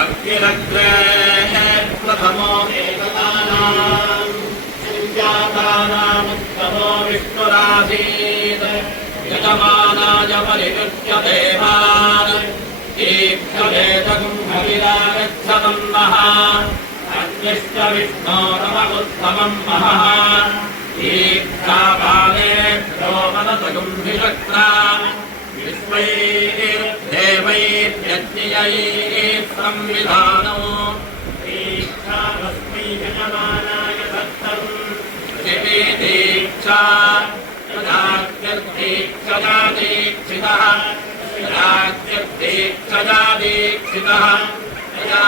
अग्निरग्रे प्रथमो एकतानाम् संजातानामुत्तमो विष्णुरासीत् यजमानाय परिकृत्य देवान् ईक्षवेदकम् हविरागच्छतम् महा अन्विष्ट विष्णोरवमुत्तमम् महः ईक्षापालेभ्यो मनसगुम् विशक्ता विश्वैर्देवैर्यज्ञैः संविधानो दीक्षास्मै यजमानाय दत्तम् दीक्षा दीक्षया दीक्षितः दीक्षया दीक्षितः यया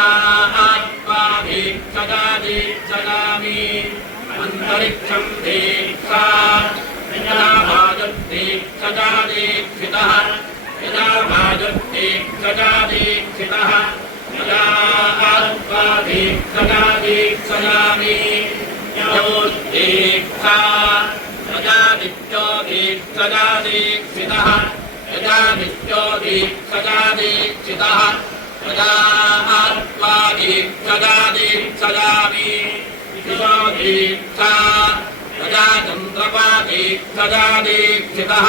आत्मा दीक्षया दीक्षयामि अन्तरिक्षम् दीक्षा यदा वायुर्दीक्षया दीक्षितः यदा वायुर्दीक्षया दीक्षितः यदा आत्मा दीक्षया दीक्षयामि योर्दीक्षा यदा नित्यो दीक्षया दीक्षितः यदा नित्यो दीक्षया दीक्षितः यदा आत्मा दीक्षया दीक्षयामि यो दीक्षा यदा चन्द्रमा दीक्षया दीक्षितः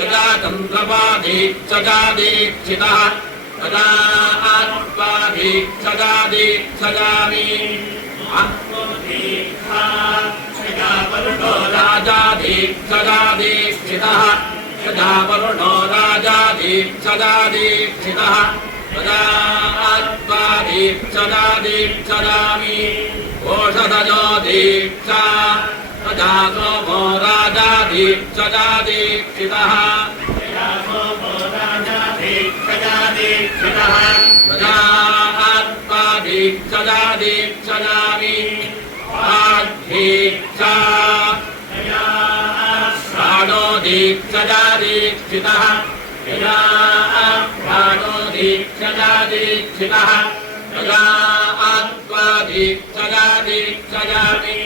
यदा चन्द्रमा दीक्षया दीक्षितः यदा आत्मा दीक्षया दीक्षयामि आत्मदीक्षा यदा वरुणो राजा दीक्षया दीक्षितः यदा वरुणो राजा दीक्षया दीक्षितः यदा आत्मा दीक्षया दीक्षयामि ओषधयो दीक्षा यदा सोमो राजा दीक्षया दीक्षितः यदा सोमो राजा दीक्षया दीक्षितः यदा आत्मा दीक्षया दीक्षयामि वाग्दीक्षा यदा प्राणो दीक्षया दीक्षितः यदा प्राणो दीक्षया दीक्षितः यदा आत्मा दीक्षया दीक्षयामि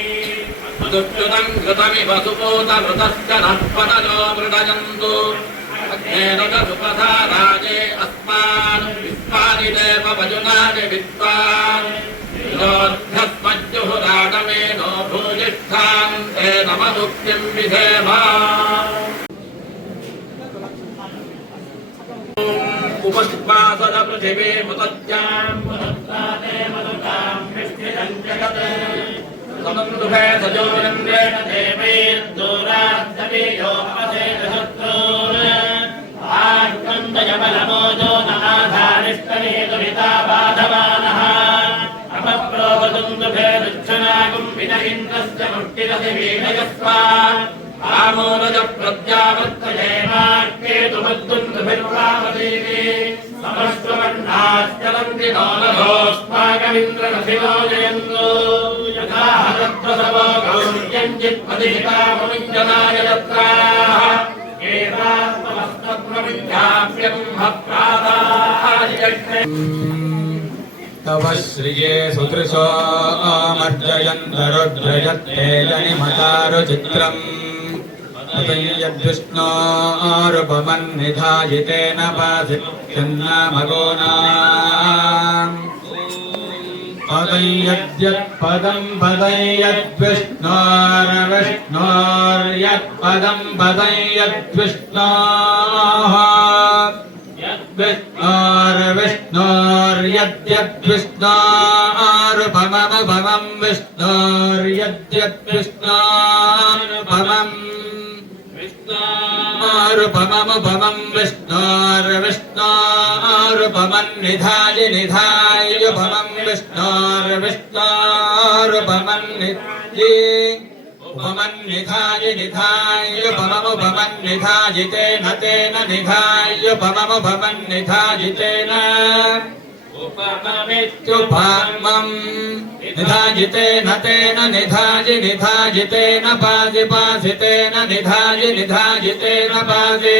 दुष्कृतम् कृतमिव सुपूतमृतस्य नःपतयो मृडयन्तु अग्नेन च सुपथा राजे अस्मान् विश्वानि देव वजुनानि विद्वान् योऽध्यस्मज्जुहुराडमेनो भूयिष्ठान् ते नममुक्तिम् विधेम उपस्पासद पृथिवी मुतज्जाम् मुदत्ताते मधुकाम् निष्ठितम् जगत् समन्दुभे सजोरन्द्रेण देवैर्दूराद्दवीयो अपसेदशत्रून् आर्कन्दयमलमोजो न आधारिष्टनेतुरिता बाधवानः अपप्रोवदुन्दुभे दुच्छनागुम् विन इन्द्रस्य मुष्टिरसि वीणयस्वा आमोदज प्रत्यावर्तयेमार्केतुमद्दुन्दुभिर्वामदेवी समश्ववर्णाश्चलन्ति नोनभोस्माकमिन्द्रनशिलो जयन्तो यथा हरप्रसवो गौर्यञ्जित्पदिहिताममुञ्जनाय यत्राः एतात्मवस्तप्रविद्याप्यम्भप्रादायज्ञे तव श्रिये सुदृशो अमर्जयन्तरुद्रयत्तेजनिमतारुचित्रम् यद्विष्णोरुपमन्निधायितेन पासिन्नामगोनाम् पदं यद्विष्णोर्विष्णोर्यत्पदं पदं यद्विष्णोः यद्विष्णोर्विष्णोर्यद्यद्विष्णोरुपममुपमं विष्णोर्यद्यद्विष्णोरुपमम् विष्णोरुपममुपमं विष्णोर्विष्णोरुपमन्निधाय निधायुपमं विष्णोर्विष्णोरुपमन्निधि उपमन्निधाय निधायुपममुपमन्निधायितेन तेन निधायुपममुपमन्निधायितेन उपममित्युपमम् निधायितेन तेन निधायितेन पासितेन निधायितेन पासि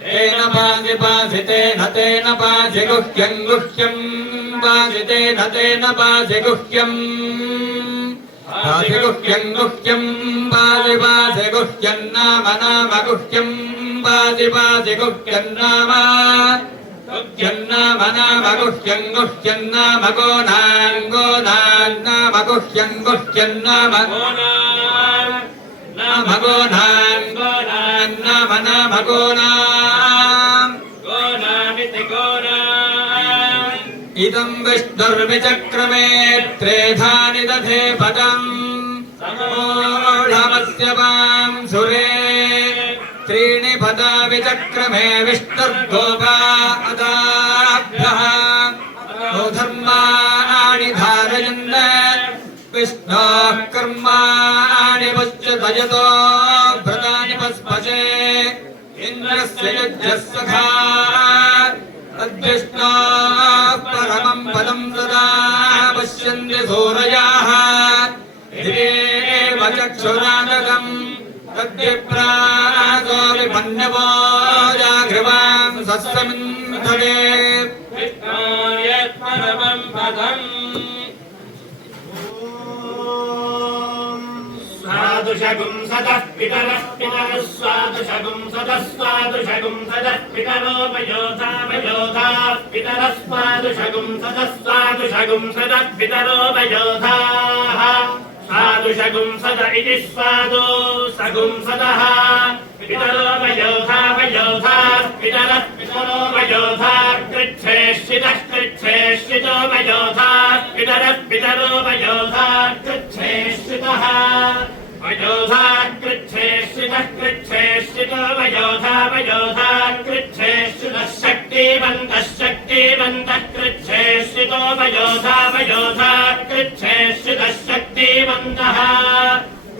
तेन पासितेन तेन पासि गुह्यं पासितेन तेन पासि गुह्यं पासि गुह्यं पासि गुह्यं नाम गुह्यं पाति पाति गुह्यं नाम गुह्यं नाम नाम गुह्यं गुह्यं नाम गोनां नाम गुह्यं गुह्यं नाम नाम गोनां नाम नाम गोनामिति गोनाम् इदं विष्णुर्विचक्रमे त्रेधानि दधे पदम् समूढमस्य वां सुरे त्रीणि पदा विचक्रमे विष्णुर्गोपादाभ्यः धर्माणि धारयन् विष्णोः कर्माणि पुष्यतयतो व्रतानि पस्पशे इन्द्रस्य यज्ञः सखा तद्विष्णोः परमं पदं सदा पश्यन्ति सूरयाः दिवेव चक्षुरादकम् तद्विप्रासो विपन्नवो जागृवां सस्समिन्धते विष्णोर्यत्परमं पदम् स्वादुषगुं सदः पितरः पितरः स्वादुषगुं सदः स्वादुषगुं सदः पितरो वयोधा वयोधाः पितरः स्वादुषगुं सदः स्वादुषगुं सदः पितरो वयोधाः स्वादुषगुं सद इति स्वादो सगुं सदः पितरो वयोधा वयोधाः पितरः पितरो वयोधाः कृच्छेश्चितः कृच्छेश्चितो वयोधाः पितरः पितरो वयोधाः कृच्छेश्चितः वयोधा कृच्छेश्चितः कृच्छेश्चितो वयोधा वयोधा कृच्छेश्चितः शक्तिवन्तः शक्तिवन्तः कृच्छेश्चितो वयोधा वयोधा कृच्छेश्चितः शक्तिवन्तः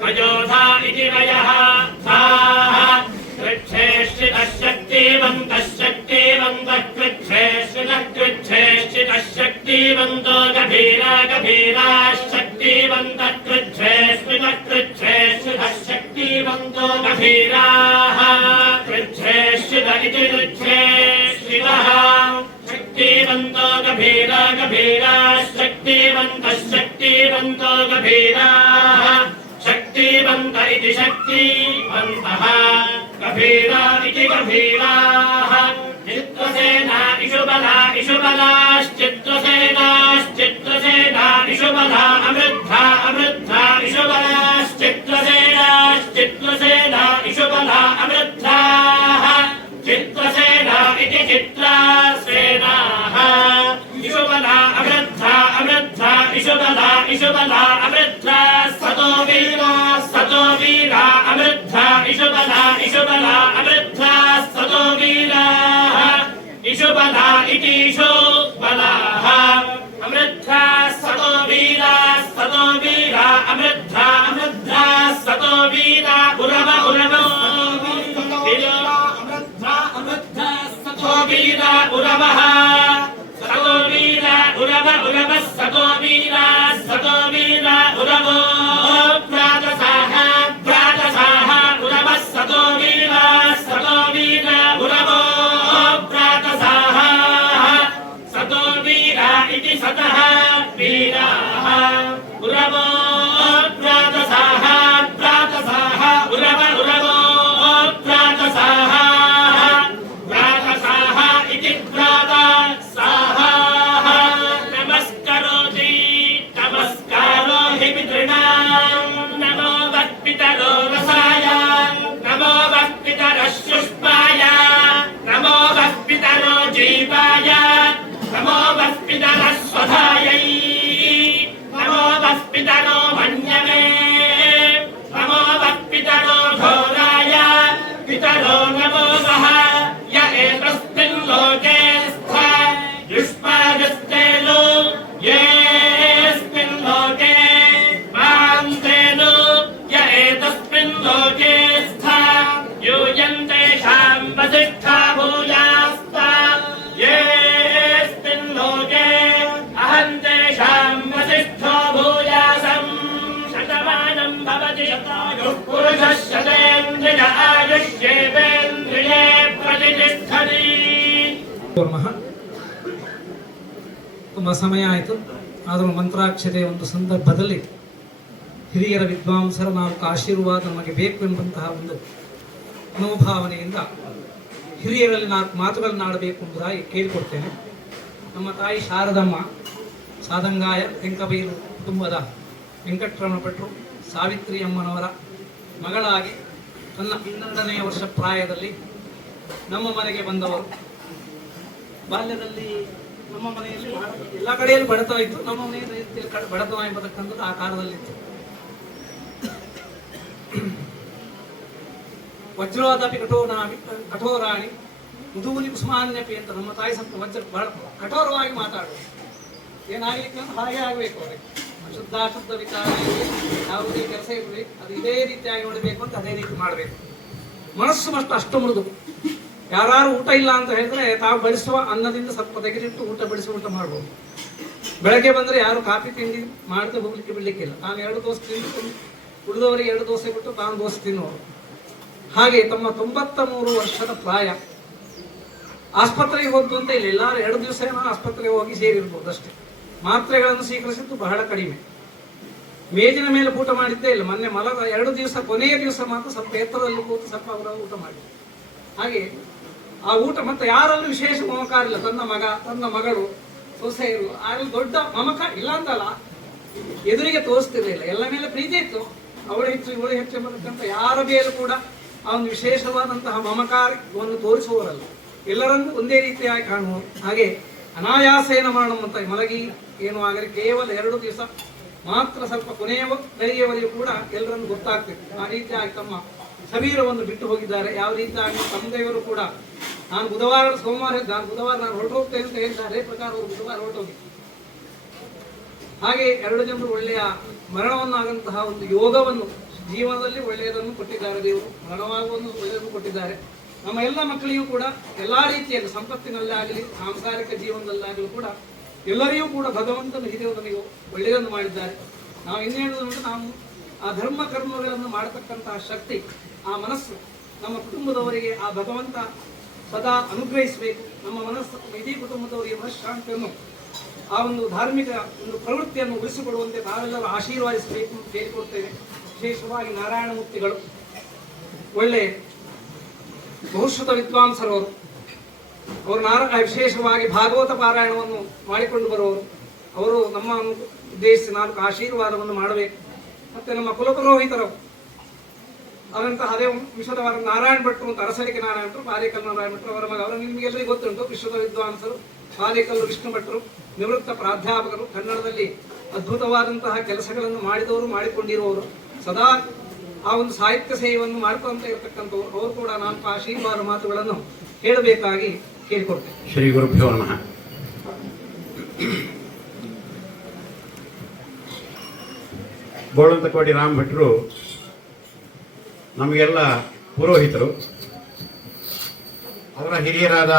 वयोधा इति वयः धाः कृच्छेश्चितः शक्तिवन्तः शक्तिवन्तः कृच्छेश्चितः कृच्छेश्चितः शक्तिवन्तो गभीरा गभीराः शक्तिवन्तः कृच्छेश्चितः कृच्छेश्चितः शक्तिवन्तो गभीराः कृच्छेश्चित इति कृच्छेश्चितः शक्तिवन्तो गभीरा गभीराः शक्तिवन्तः शक्तिवन्तो गभीराः शक्तिवन्त इति शक्तिवन्तः गभीरा इति गभीराः चित्रसेना इषुबला इषुबलाश्चित्रसेनाश्चित्रसेना इषुबला अमृद्धा अमृद्धा इषुबलाश्चित्रसेनाश्चित्रसेना इषुबला अमृद्धाः चित्रसेना इति चित्रासेनाः इषुबला अमृद्धा अमृद्धा इषुबला इषुबला अमृद्धा सतो वीरा अमृद्धा इषुबला इषुबला अमृद्धा सतो वीराः इषुबला इति इषुबलाः अमृद्धा सतो वीरा अमृद्धा अमृद्धा सतो वीरा उरव उरव अमृद्धा सतो वीरा उरवः सतो वीरा उरव उरव सतो वीरा उरवो प्रातसाः उरवः सतो वीरा उरवो प्रातसाः सतो वीरा इति सतः वीराः उरवो प्रातसाः उरव उरवो प्रातसाः इति प्रातसाः नमस्करोति नमस्कारो हि पितॄणां नमो वः पितरो रसाय नमो वः पितरः शुष्माय नमो वः पितरो जीवाय नमो वः पितरः स्वधायै नमो वः पितरो मन्यवे नमो वः पितरो घोराय पितरो नमो वः य एतस्मिन् लोके स्थ युष्माजस्तेनो येऽस्मिन् लोके मान्तेनो य एतस्मिन् लोके स्थ यूयं तेषां वसिष्ठा भूयास्ता येऽस्मिन् लोके अहं तेषां वसिष्ठो भूयासं शतमानं भवति शतायुः पुरुषः शतेन्द्रिय आयुष्येवेन्द्रिये प्रतिष्ठति. ತುಂಬ ಸಮಯ ಆಯಿತು. ಆದರೂ ಮಂತ್ರಾಕ್ಷತೆಯ ಒಂದು ಸಂದರ್ಭದಲ್ಲಿ ಹಿರಿಯರ ವಿದ್ವಾಂಸರ ನಾಲ್ಕು ಆಶೀರ್ವಾದ ನಮಗೆ ಬೇಕು ಎಂಬಂತಹ ಒಂದು ಮನೋಭಾವನೆಯಿಂದ ಹಿರಿಯರಲ್ಲಿ 4 ಮಾತುಗಳನ್ನು ಆಡಬೇಕು ಎಂಬುದಾಗಿ ಕೇಳಿಕೊಡ್ತೇನೆ. ನಮ್ಮ ತಾಯಿ ಶಾರದಮ್ಮ ಸಾದಂಗಾಯ ತೆಂಕಬೈಲು ಕುಟುಂಬದ ವೆಂಕಟರಮಣ ಭಟ್ರು ಸಾವಿತ್ರಿ ಅಮ್ಮನವರ ಮಗಳಾಗಿ ತನ್ನ 12ನೇ ವರ್ಷ ಪ್ರಾಯದಲ್ಲಿ ನಮ್ಮ ಮನೆಗೆ ಬಂದವರು. ಬಾಲ್ಯದಲ್ಲಿ ನಮ್ಮ ಮನೆಯಲ್ಲಿ ಎಲ್ಲ ಕಡೆಯಲ್ಲಿ ಬಡತನ ಇತ್ತು, ನಮ್ಮ ಮನೆಯಲ್ಲಿ ಬಡತನ ಎಂಬತಕ್ಕಂಥದ್ದು ಆ ಕಾಲದಲ್ಲಿತ್ತು. ವಜ್ರೋದಪಿ ಕಠೋರಾಣಿ ಮುಧೂಲಿ ಕುಸುಮಾನ್ಯಪಿ ಅಂತ ನಮ್ಮ ತಾಯಿ ಸ್ವಲ್ಪ ಬಹಳ ಕಠೋರವಾಗಿ ಮಾತಾಡುವುದು. ಏನಾಗಲಿಕ್ಕೆ ಹಾಗೆ ಆಗಬೇಕು ಅವರಿಗೆ. ಶುದ್ಧಾಶುದ್ಧ ವಿಚಾರ ಇರಲಿ, ಯಾವುದೇ ಕೆಲಸ ಇರಲಿ, ಅದು ಇದೇ ರೀತಿಯಾಗಿ ನೋಡಬೇಕು ಅಂತ ಅದೇ ರೀತಿ ಮಾಡಬೇಕು. ಮನಸ್ಸು ಅಷ್ಟು ಮೃದು. ಯಾರು ಊಟ ಇಲ್ಲ ಅಂತ ಹೇಳಿದ್ರೆ ತಾವು ಬಡಿಸುವ ಅನ್ನದಿಂದ ಸ್ವಲ್ಪ ತೆಗೆದಿಟ್ಟು ಊಟ ಮಾಡ್ಬೋದು. ಬೆಳಗ್ಗೆ ಬಂದರೆ ಯಾರು ಕಾಫಿ ತಿಂಡಿ ಮಾಡದೆ ಹೋಗ್ಲಿಕ್ಕೆ ಬಿಡ್ಲಿಕ್ಕಿಲ್ಲ. ತಾನು 2 ದೋಸೆ ತಿಂದು ಉಳಿದವರಿಗೆ 2 ದೋಸೆ ಬಿಟ್ಟು ತಾನು ದೋಸೆ ತಿನ್ನುವರು. ಹಾಗೆ ತಮ್ಮ 93 ವರ್ಷದ ಪ್ರಾಯ. ಆಸ್ಪತ್ರೆಗೆ ಹೋದ್ದು ಅಂತ ಇಲ್ಲ, ಎಲ್ಲರೂ 2 ದಿವಸ ಆಸ್ಪತ್ರೆಗೆ ಹೋಗಿ ಸೇರಿರ್ಬೋದು ಅಷ್ಟೇ. ಮಾತ್ರೆಗಳನ್ನು ಸ್ವೀಕರಿಸಿದ್ದು ಬಹಳ ಕಡಿಮೆ. ಮೇಜಿನ ಮೇಲೆ ಊಟ ಮಾಡಿದ್ದೇ ಇಲ್ಲ. ಮೊನ್ನೆ 2 ದಿವಸ ಕೊನೆಯ ದಿವಸ ಮಾತ್ರ ಸ್ವಲ್ಪ ಎತ್ತರದಲ್ಲಿ ಕೂತು ಸ್ವಲ್ಪ ಅವರ ಊಟ ಮಾಡಿ. ಹಾಗೆ ಆ ಊಟ ಮತ್ತೆ ಯಾರಲ್ಲೂ ವಿಶೇಷ ಮಮಕಾರ ಇಲ್ಲ. ತನ್ನ ಮಗ, ತನ್ನ ಮಗಳು, ಸೊಸೆಯರು ಅಲ್ಲಿ ದೊಡ್ಡ ಮಮಕಾರ ಇಲ್ಲ ಅಂತಲ್ಲ, ಎದುರಿಗೆ ತೋರಿಸ್ತಿರ್ಲಿಲ್ಲ. ಎಲ್ಲ ಮೇಲೆ ಪ್ರೀತಿ ಇತ್ತು. ಅವಳು ಹೆಚ್ಚು ಇವಳು ಹೆಚ್ಚು ಎಂಬತಕ್ಕಂಥ ಯಾರ ಮೇಲೂ ಕೂಡ ಆ ಒಂದು ವಿಶೇಷವಾದಂತಹ ಮಮಕಾರವನ್ನು ತೋರಿಸುವವರಲ್ಲ. ಎಲ್ಲರನ್ನೂ ಒಂದೇ ರೀತಿಯಾಗಿ ಕಾಣುವರು. ಹಾಗೆ ಅನಾಯಾಸೇನ ಮಾಡುವಂತ ಮಲಗಿ ಏನು ಆಗಲಿ ಕೇವಲ 2 ದಿವಸ ಮಾತ್ರ ಸ್ವಲ್ಪ ಕೊನೆಯ ಗಳಿಗೆಯವರೆಗೂ ಕೂಡ ಎಲ್ಲರನ್ನು ಗೊತ್ತಾಗ್ತಿತ್ತು. ಆ ರೀತಿಯಾಗಿ ತಮ್ಮ ಶರೀರವನ್ನು ಬಿಟ್ಟು ಹೋಗಿದ್ದಾರೆ. ಯಾವ ರೀತಿಯಾಗಿ ತಂದೆಯವರು ಕೂಡ ನಾನು ಸೋಮವಾರ ನಾನು ಹೊರಟು ಹೋಗ್ತೇನೆ ಅಂತ ಹೇಳಿದ್ದಾರೆ. ಅದೇ ಪ್ರಕಾರ ಅವರು ಬುಧವಾರ ಹೊರಟೋಗಿ. ಹಾಗೆ 2 ಜನರು ಒಳ್ಳೆಯ ಮರಣವನ್ನಾಗಂತಹ ಒಂದು ಯೋಗವನ್ನು ಜೀವನದಲ್ಲಿ ಒಳ್ಳೆಯದನ್ನು ಕೊಟ್ಟಿದ್ದಾರೆ ದೇವರು. ಮರಣವಾಗುವನ್ನು ಒಳ್ಳೆಯದನ್ನು ಕೊಟ್ಟಿದ್ದಾರೆ. ನಮ್ಮ ಎಲ್ಲ ಮಕ್ಕಳಿಗೂ ಕೂಡ ಎಲ್ಲಾ ರೀತಿಯಲ್ಲಿ ಸಂಪತ್ತಿನಲ್ಲಾಗಲಿ ಸಾಂಸಾರಿಕ ಜೀವನದಲ್ಲಾಗಲಿ ಕೂಡ ಎಲ್ಲರಿಗೂ ಕೂಡ ಭಗವಂತನ ಹಿರಿಯವರು ಒಳ್ಳೆಯದನ್ನು ಮಾಡಿದ್ದಾರೆ. ನಾವು ಇನ್ನೇಳುವುದಂದ್ರೆ ನಾವು ಆ ಧರ್ಮ ಕರ್ಮಗಳನ್ನು ಮಾಡತಕ್ಕಂತಹ ಶಕ್ತಿ, ಆ ಮನಸ್ಸು ನಮ್ಮ ಕುಟುಂಬದವರಿಗೆ ಆ ಭಗವಂತ ಸದಾ ಅನುಗ್ರಹಿಸಬೇಕು. ನಮ್ಮ ಮನಸ್ಸು ಇಡೀ ಕುಟುಂಬದವರಿಗೆ ಮನಃಶಾಂತಿಯನ್ನು, ಆ ಒಂದು ಧಾರ್ಮಿಕ ಒಂದು ಪ್ರವೃತ್ತಿಯನ್ನು ಉಳಿಸಿಕೊಡುವಂತೆ ನಾವೆಲ್ಲರೂ ಆಶೀರ್ವಾದಿಸಬೇಕು ಅಂತ ಕೇಳಿಕೊಡ್ತೇವೆ. ವಿಶೇಷವಾಗಿ ನಾರಾಯಣ ಮೂರ್ತಿಗಳು ಒಳ್ಳೆ ಬಹುಶ್ರುತ ವಿದ್ವಾಂಸರವರು. ಅವರು ವಿಶೇಷವಾಗಿ ಭಾಗವತ ಪಾರಾಯಣವನ್ನು ಮಾಡಿಕೊಂಡು ಬರುವವರು. ಅವರು ನಮ್ಮ ಉದ್ದೇಶಿಸಿ 4 ಆಶೀರ್ವಾದವನ್ನು ಮಾಡಬೇಕು. ಮತ್ತೆ ನಮ್ಮ ಕುಲಪುರೋಹಿತರು ಅದಂತಹ ಅದೇ ವಿಶ್ವದವರ ನಾರಾಯಣ ಭಟ್ರು ಅಂತ ಅರಸರಿಕೆ ನಾರಾಯಣ ಭಟ್ರು, ಪಾಲೇಕಲ್ ನಾರಾಯಣ ಭಟ್ರು ಅವರ ಮಗ. ಅವರು ನಿಮಗೆಲ್ಲರಿಗೂ ಗೊತ್ತುಂಟು. ವಿಶ್ವದ ವಿದ್ವಾಂಸರು, ಪಾಲೇಕಲ್ಲು ವಿಷ್ಣು ಭಟ್ರು, ನಿವೃತ್ತ ಪ್ರಾಧ್ಯಾಪಕರು, ಕನ್ನಡದಲ್ಲಿ ಅದ್ಭುತವಾದಂತಹ ಕೆಲಸಗಳನ್ನು ಮಾಡಿದವರು, ಮಾಡಿಕೊಂಡಿರುವವರು, ಸದಾ ಆ ಒಂದು ಸಾಹಿತ್ಯ ಸೇವೆಯನ್ನು ಮಾಡ್ಕೊಂತ ಇರತಕ್ಕಂಥವ್ರು. ಅವರು ಕೂಡ 4 ಆಶೀರ್ವಾದ ಮಾತುಗಳನ್ನು ಹೇಳಬೇಕಾಗಿ ಕೇಳಿಕೊಡ್ತೇನೆ. ಶ್ರೀ ಗುರುಭ್ಯೋ ನಮಃ. ಗೋಳಂತಕೋಡಿ ರಾಮ್ ಭಟ್ರು ನಮಗೆಲ್ಲ ಪುರೋಹಿತರು. ಅವರ ಹಿರಿಯರಾದ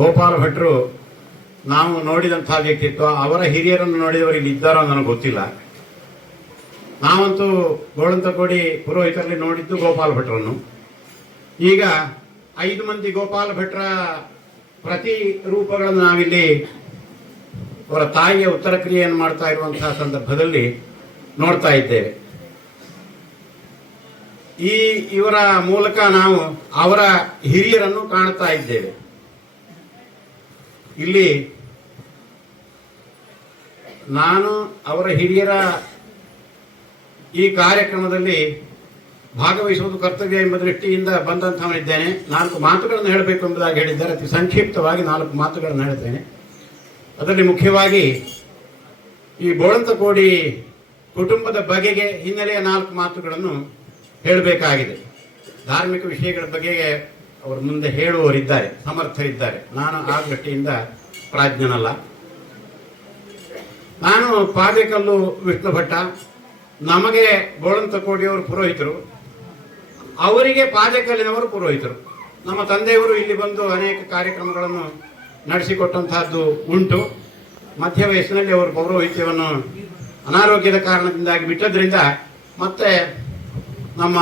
ಗೋಪಾಲ ಭಟ್ರು ನಾವು ನೋಡಿದಂತಹ ವ್ಯಕ್ತಿತ್ವ. ಅವರ ಹಿರಿಯರನ್ನು ನೋಡಿದವರು ಇಲ್ಲಿ ಇದ್ದಾರೋ ನನಗೆ ಗೊತ್ತಿಲ್ಲ. ನಾವಂತೂ ಗೋಳಂತಕೋಡಿ ಪುರೋಹಿತರಲ್ಲಿ ನೋಡಿದ್ದು ಗೋಪಾಲ ಭಟ್ರನ್ನು. ಈಗ 5 ಮಂದಿ ಗೋಪಾಲ ಭಟ್ರ ಪ್ರತಿ ರೂಪಗಳನ್ನು ನಾವಿಲ್ಲಿ ಅವರ ತಾಯಿಯ ಉತ್ತರ ಕ್ರಿಯೆಯನ್ನು ಮಾಡ್ತಾ ಇರುವಂತಹ ಸಂದರ್ಭದಲ್ಲಿ ನೋಡ್ತಾ ಇದ್ದೇವೆ. ಇವರ ಮೂಲಕ ನಾವು ಅವರ ಹಿರಿಯರನ್ನು ಕಾಣ್ತಾ ಇದ್ದೇವೆ. ಇಲ್ಲಿ ನಾನು ಅವರ ಹಿರಿಯರ ಈ ಕಾರ್ಯಕ್ರಮದಲ್ಲಿ ಭಾಗವಹಿಸುವುದು ಕರ್ತವ್ಯ ಎಂಬ ದೃಷ್ಟಿಯಿಂದ ಬಂದಂಥವನಿದ್ದೇನೆ. 4 ಮಾತುಗಳನ್ನು ಹೇಳಬೇಕು ಎಂಬುದಾಗಿ ಹೇಳಿದ್ದಾರೆ. ಅತಿ ಸಂಕ್ಷಿಪ್ತವಾಗಿ 4 ಮಾತುಗಳನ್ನು ಹೇಳ್ತೇನೆ. ಅದರಲ್ಲಿ ಮುಖ್ಯವಾಗಿ ಈ ಗೋಳಂತಕೋಡಿ ಕುಟುಂಬದ ಬಗೆಗೆ ಹಿನ್ನೆಲೆಯ 4 ಮಾತುಗಳನ್ನು ಹೇಳಬೇಕಾಗಿದೆ. ಧಾರ್ಮಿಕ ವಿಷಯಗಳ ಬಗೆಗೆ ಅವರು ಮುಂದೆ ಹೇಳುವವರಿದ್ದಾರೆ, ಸಮರ್ಥರಿದ್ದಾರೆ. ನಾನು ಆ ದೃಷ್ಟಿಯಿಂದ ಪ್ರಾಜ್ಞನಲ್ಲ. ನಾನು ಪಾದೇಕಲ್ಲು ವಿಷ್ಣು ಭಟ್ಟ. ನಮಗೆ ಗೋಳಂತಕೋಡಿಯವರು ಪುರೋಹಿತರು, ಅವರಿಗೆ ಪಾದೇಕಲ್ಲಿನವರು ಪುರೋಹಿತರು. ನಮ್ಮ ತಂದೆಯವರು ಇಲ್ಲಿ ಬಂದು ಅನೇಕ ಕಾರ್ಯಕ್ರಮಗಳನ್ನು ನಡೆಸಿಕೊಟ್ಟಂತಹದ್ದು ಉಂಟು. ಮಧ್ಯ ವಯಸ್ಸಿನಲ್ಲಿ ಅವರು ಪೌರೋಹಿತ್ಯವನ್ನು ಅನಾರೋಗ್ಯದ ಕಾರಣದಿಂದಾಗಿ ಬಿಟ್ಟದ್ರಿಂದ ಮತ್ತೆ ನಮ್ಮ